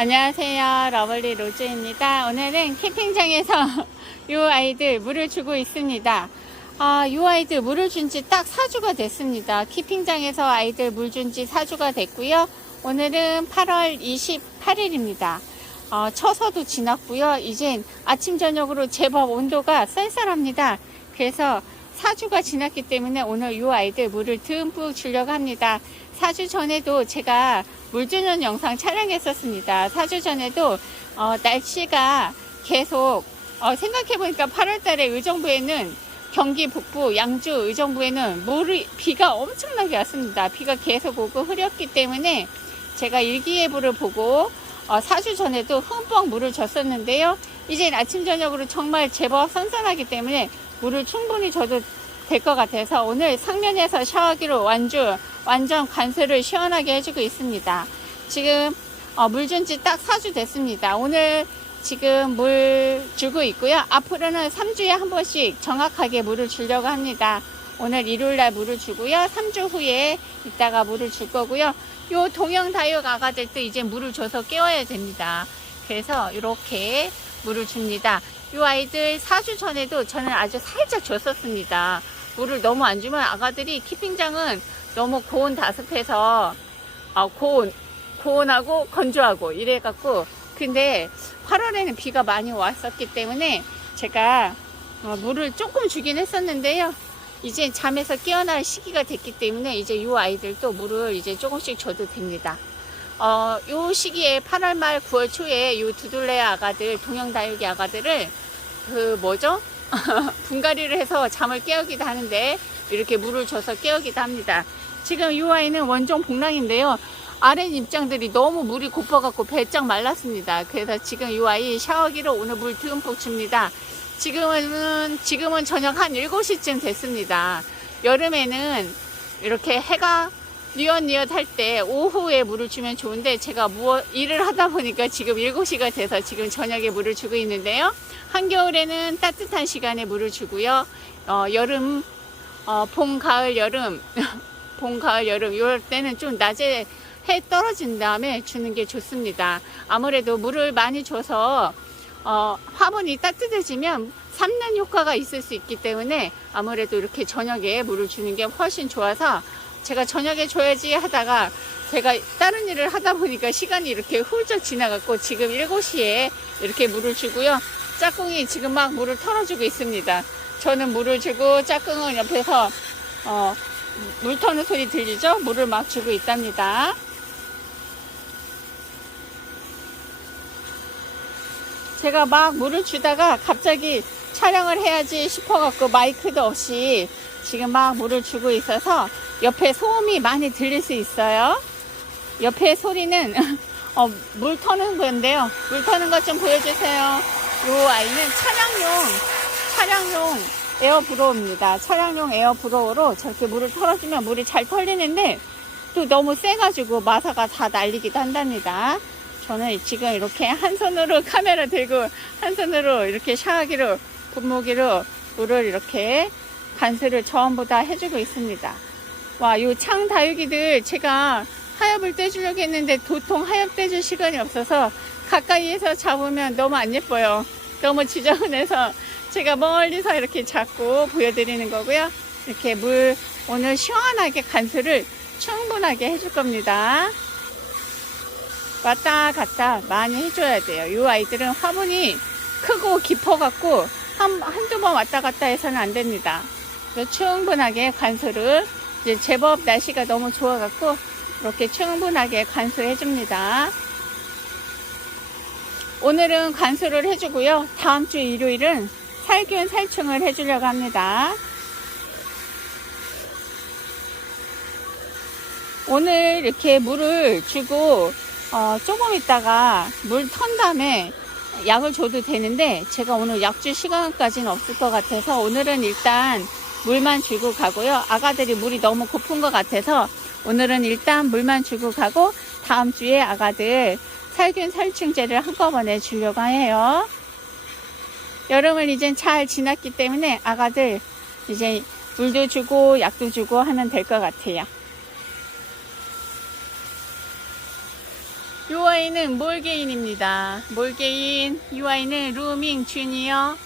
안녕하세요. 러블리 로즈입니다. 오늘은 캠핑장에서 이 아이들 물을 주고 있습니다. 이 아이들 물을 준 지 딱 4주가 됐습니다. 캠핑장에서 아이들 물 준 지 4주가 됐고요. 오늘은 8월 28일입니다. 처서도 지났고요. 이젠 아침 저녁으로 제법 온도가 쌀쌀합니다. 그래서 4주가 지났기 때문에 오늘 이 아이들 물을 듬뿍 주려고 합니다. 4주 전에도 제가 물 주는 영상 촬영했었습니다. 4주 전에도 날씨가 계속 생각해보니까 8월달에 의정부에는 경기 북부 양주 의정부에는 비가 엄청나게 왔습니다. 비가 계속 오고 흐렸기 때문에 제가 일기예보를 보고 4주 전에도 흠뻑 물을 줬었는데요. 이제 아침 저녁으로 정말 제법 선선하기 때문에 물을 충분히 줘도 될 것 같아서 오늘 상면에서 샤워기로 완전 관수를 시원하게 해주고 있습니다. 지금 물 준 지 딱 4주 됐습니다. 오늘 지금 물 주고 있고요. 앞으로는 3주에 한 번씩 정확하게 물을 주려고 합니다. 오늘 일요일날 물을 주고요. 3주 후에 이따가 물을 줄 거고요. 요 동영다육 아가들도 이제 물을 줘서 깨워야 됩니다. 그래서 이렇게 물을 줍니다. 이 아이들 4주 전에도 저는 아주 살짝 줬었습니다. 물을 너무 안 주면 아가들이 캠핑장은 너무 고온 다습해서 고온하고 건조하고 이래갖고, 근데 8월에는 비가 많이 왔었기 때문에 제가 물을 조금 주긴 했었는데요. 이제 잠에서 깨어날 시기가 됐기 때문에 이제 이 아이들도 물을 이제 조금씩 줘도 됩니다. 요 시기에 8월 말 9월 초에 요 두둘레 아가들, 동영다육이 아가들을 분갈이를 해서 잠을 깨우기도 하는데 이렇게 물을 줘서 깨우기도 합니다. 지금 이 아이는 원종 복랑인데요. 아랫 입장들이 너무 물이 고파갖고 배짱 말랐습니다. 그래서 지금 이 아이 샤워기로 오늘 물 듬뿍 줍니다. 지금은 저녁 한 7시쯤 됐습니다. 여름에는 이렇게 해가 뉘엿뉘엿 할 때 오후에 물을 주면 좋은데 제가 일을 하다 보니까 지금 7시가 돼서 지금 저녁에 물을 주고 있는데요. 한겨울에는 따뜻한 시간에 물을 주고요. 여름, 봄, 가을, 여름 이럴 때는 좀 낮에 해 떨어진 다음에 주는 게 좋습니다. 아무래도 물을 많이 줘서 화분이 따뜻해지면 삶는 효과가 있을 수 있기 때문에 아무래도 이렇게 저녁에 물을 주는 게 훨씬 좋아서 제가 저녁에 줘야지 하다가 제가 다른 일을 하다 보니까 시간이 이렇게 훌쩍 지나갔고 지금 7시에 이렇게 물을 주고요. 짝꿍이 지금 막 물을 털어주고 있습니다. 저는 물을 주고 짝꿍은 옆에서 물 터는 소리 들리죠? 물을 막 주고 있답니다. 제가 막 물을 주다가 갑자기 촬영을 해야지 싶어갖고 마이크도 없이 지금 막 물을 주고 있어서 옆에 소음이 많이 들릴 수 있어요. 옆에 소리는 물 터는 건데요. 물 터는 것 좀 보여주세요. 이 아이는 차량용 에어브로우입니다. 차량용 에어브로우로 저렇게 물을 털어주면 물이 잘 털리는데 또 너무 세가지고 마사가 다 날리기도 한답니다. 저는 지금 이렇게 한 손으로 카메라 들고 한 손으로 이렇게 샤워기로 분무기로 물을 이렇게 관수를 전부 다 해주고 있습니다. 와, 요 창다육이들 제가 하엽을 떼주려고 했는데 도통 하엽 떼줄 시간이 없어서 가까이에서 잡으면 너무 안 예뻐요. 너무 지저분해서 제가 멀리서 이렇게 잡고 보여드리는 거고요. 이렇게 물 오늘 시원하게 관수를 충분하게 해줄 겁니다. 왔다 갔다 많이 해줘야 돼요. 이 아이들은 화분이 크고 깊어갖고 한두 번 왔다 갔다 해서는 안 됩니다. 충분하게 관수를 이제 제법 날씨가 너무 좋아갖고 이렇게 충분하게 관수해 줍니다. 오늘은 관수를 해주고요. 다음 주 일요일은 살균 살충을 해주려고 합니다. 오늘 이렇게 물을 주고 조금 있다가 물 턴 다음에 약을 줘도 되는데 제가 오늘 약 줄 시간까지는 없을 것 같아서 오늘은 일단 물만 주고 가고요. 아가들이 물이 너무 고픈 것 같아서 오늘은 일단 물만 주고 가고 다음 주에 아가들 살균 살충제를 한꺼번에 주려고 해요. 여름을 이젠 잘 지났기 때문에 아가들 이제 물도 주고 약도 주고 하면 될 것 같아요. 요 아이는 몰게인입니다. 몰게인. 이 아이는 루밍 주니어.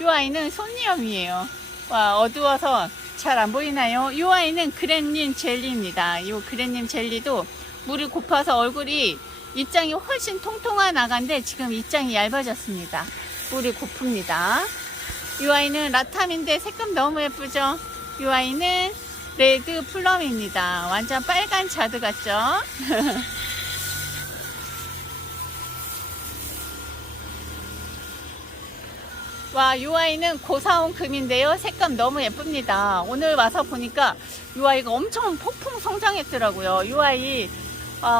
이 아이는 손니엄이에요. 와, 어두워서 잘 안 보이나요? 이 아이는 그랜님 젤리입니다. 이 그랜님 젤리도 물이 고파서 얼굴이 입장이 훨씬 통통한 아가인데 지금 입장이 얇아졌습니다. 물이 고픕니다. 이 아이는 라탐인데 색감 너무 예쁘죠? 이 아이는 레드 플럼입니다. 완전 빨간 자드 같죠? 와, 이 아이는 고사온 금인데요. 색감 너무 예쁩니다. 오늘 와서 보니까 이 아이가 엄청 폭풍 성장했더라고요. 이 아이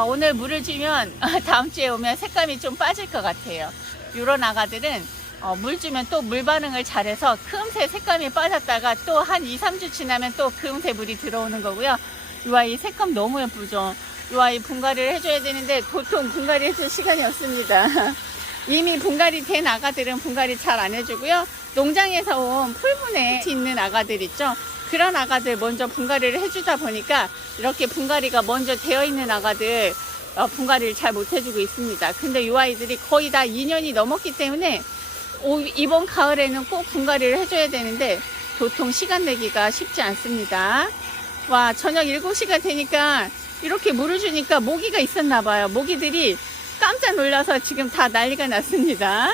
오늘 물을 주면 다음 주에 오면 색감이 좀 빠질 것 같아요. 이런 아가들은 물 주면 또 물 반응을 잘해서 금세 색감이 빠졌다가 또 한 2, 3주 지나면 또 금세 물이 들어오는 거고요. 이 아이 색감 너무 예쁘죠. 이 아이 분갈이를 해줘야 되는데 보통 분갈이 해줄 시간이 없습니다. 이미 분갈이 된 아가들은 분갈이 잘 안 해주고요. 농장에서 온 풀분에 있는 아가들 있죠. 그런 아가들 먼저 분갈이를 해주다 보니까 이렇게 분갈이가 먼저 되어 있는 아가들 분갈이를 잘 못 해주고 있습니다. 근데 이 아이들이 거의 다 2년이 넘었기 때문에 이번 가을에는 꼭 분갈이를 해줘야 되는데 도통 시간 내기가 쉽지 않습니다. 와, 저녁 7시가 되니까 이렇게 물을 주니까 모기가 있었나 봐요. 모기들이 깜짝 놀라서 지금 다 난리가 났습니다.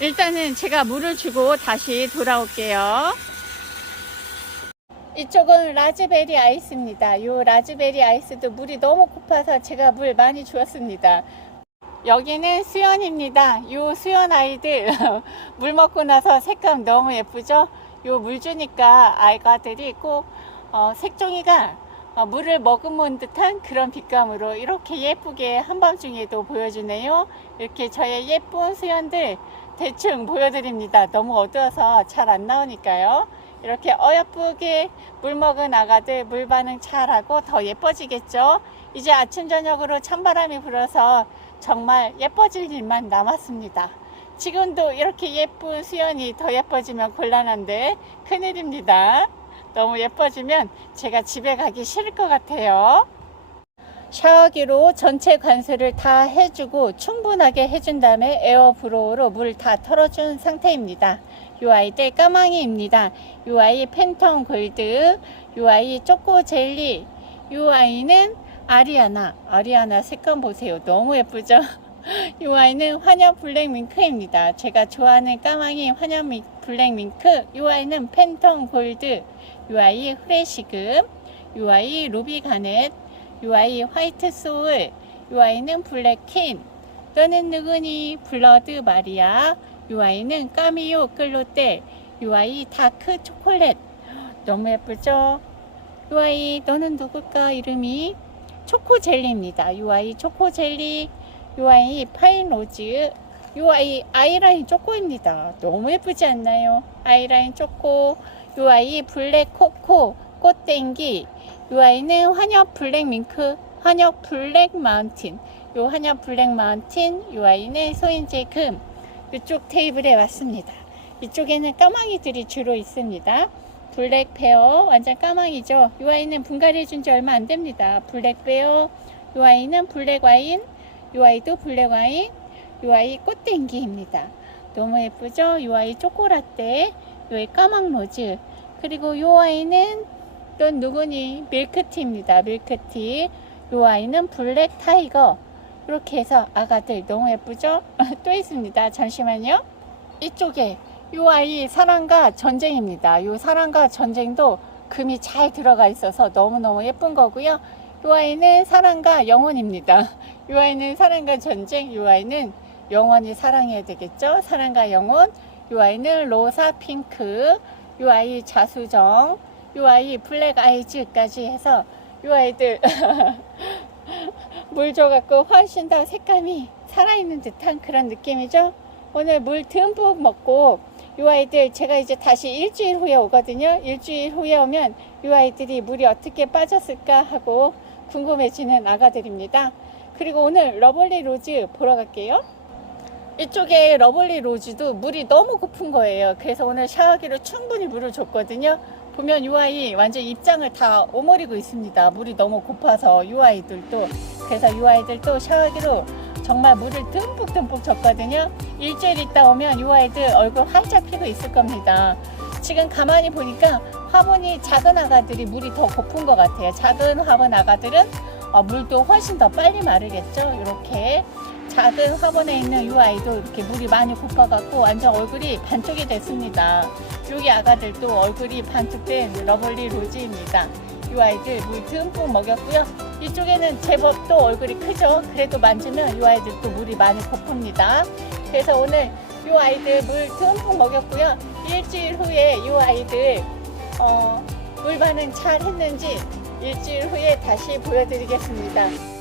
일단은 제가 물을 주고 다시 돌아올게요. 이쪽은 라즈베리 아이스입니다. 이 라즈베리 아이스도 물이 너무 고파서 제가 물 많이 주었습니다. 여기는 수연입니다. 이 수연 아이들 물 먹고 나서 색감 너무 예쁘죠? 이 물 주니까 아이가들이 꼭 색종이가 물을 머금은 듯한 그런 빛감으로 이렇게 예쁘게 한밤중에도 보여주네요. 이렇게 저의 예쁜 수연들 대충 보여드립니다. 너무 어두워서 잘 안 나오니까요. 이렇게 어여쁘게 물 먹은 아가들 물 반응 잘하고 더 예뻐지겠죠. 이제 아침 저녁으로 찬바람이 불어서 정말 예뻐질 일만 남았습니다. 지금도 이렇게 예쁜 수연이 더 예뻐지면 곤란한데 큰일입니다. 너무 예뻐지면 제가 집에 가기 싫을 것 같아요. 샤워기로 전체 관수를 다 해주고 충분하게 해준 다음에 에어브로우로 물 다 털어준 상태입니다. 이 아이들 까망이입니다. 이 아이 팬텀 골드, 이 아이 초코 젤리, 이 아이는 아리아나 색감 보세요. 너무 예쁘죠? 이 아이는 환엽 블랙밍크입니다. 제가 좋아하는 까망이 환엽 블랙밍크. 이 아이는 팬텀 골드, 이 아이 후레시금, 이 아이 루비 가넷, 이 아이 화이트 소울, 이 아이는 블랙킨. 너는 누구니? 블러드 마리아. 이 아이는 까미오 끌로떼. 이 아이 다크 초콜릿. 너무 예쁘죠? 이 아이 너는 누굴까? 이름이 초코 젤리입니다. 이 아이 초코 젤리. 이 아이 파인 로즈. 이 아이 아이라인 초코입니다. 너무 예쁘지 않나요? 아이라인 초코. 이 아이 블랙 코코 꽃땡기. 이 아이는 환엽 블랙 밍크, 환엽 블랙 마운틴. 이 환엽 블랙 마운틴. 이 아이는 소인제 금. 이쪽 테이블에 왔습니다. 이쪽에는 까망이들이 주로 있습니다. 블랙 베어 완전 까망이죠. 이 아이는 분갈이 해준 지 얼마 안 됩니다. 블랙 베어. 이 아이는 블랙 와인. 이 아이도 블랙 와인. 이 아이 꽃땡기입니다. 너무 예쁘죠? 이 아이 초코라떼. 이 아이 까망 로즈. 그리고 이 아이는 또 누구니? 밀크티입니다. 밀크티. 이 아이는 블랙 타이거. 이렇게 해서 아가들 너무 예쁘죠? 또 있습니다. 잠시만요. 이쪽에 이 아이 사랑과 전쟁입니다. 이 사랑과 전쟁도 금이 잘 들어가 있어서 너무너무 예쁜 거고요. 이 아이는 사랑과 영혼입니다. 이 아이는 사랑과 전쟁, 이 아이는 영원히 사랑해야 되겠죠? 사랑과 영혼. 이 아이는 로사 핑크, 이 아이 자수정, 이 아이 블랙 아이즈까지 해서 이 아이들 물 줘갖고 훨씬 더 색감이 살아있는 듯한 그런 느낌이죠. 오늘 물 듬뿍 먹고 이 아이들 제가 이제 다시 일주일 후에 오거든요. 일주일 후에 오면 이 아이들이 물이 어떻게 빠졌을까 하고 궁금해지는 아가들입니다. 그리고 오늘 러블리 로즈 보러 갈게요. 이쪽에 러블리 로즈도 물이 너무 고픈 거예요. 그래서 오늘 샤워기로 충분히 물을 줬거든요. 보면 이 아이 완전 입장을 다 오므리고 있습니다. 물이 너무 고파서 이 아이들도. 그래서 이 아이들도 샤워기로 정말 물을 듬뿍듬뿍 줬거든요. 일주일 있다 오면 이 아이들 얼굴 활짝 피고 있을 겁니다. 지금 가만히 보니까 화분이 작은 아가들이 물이 더 고픈 것 같아요. 작은 화분 아가들은 물도 훨씬 더 빨리 마르겠죠. 이렇게 작은 화분에 있는 이 아이도 이렇게 물이 많이 고파갖고 완전 얼굴이 반쪽이 됐습니다. 여기 아가들도 얼굴이 반쪽된 러블리 로즈입니다. 이 아이들 물 듬뿍 먹였고요. 이쪽에는 제법 또 얼굴이 크죠. 그래도 만지면 이 아이들도 물이 많이 고픕니다. 그래서 오늘 이 아이들 물 듬뿍 먹였고요. 일주일 후에 이 아이들 물 반응 잘 했는지 일주일 후에 다시 보여드리겠습니다.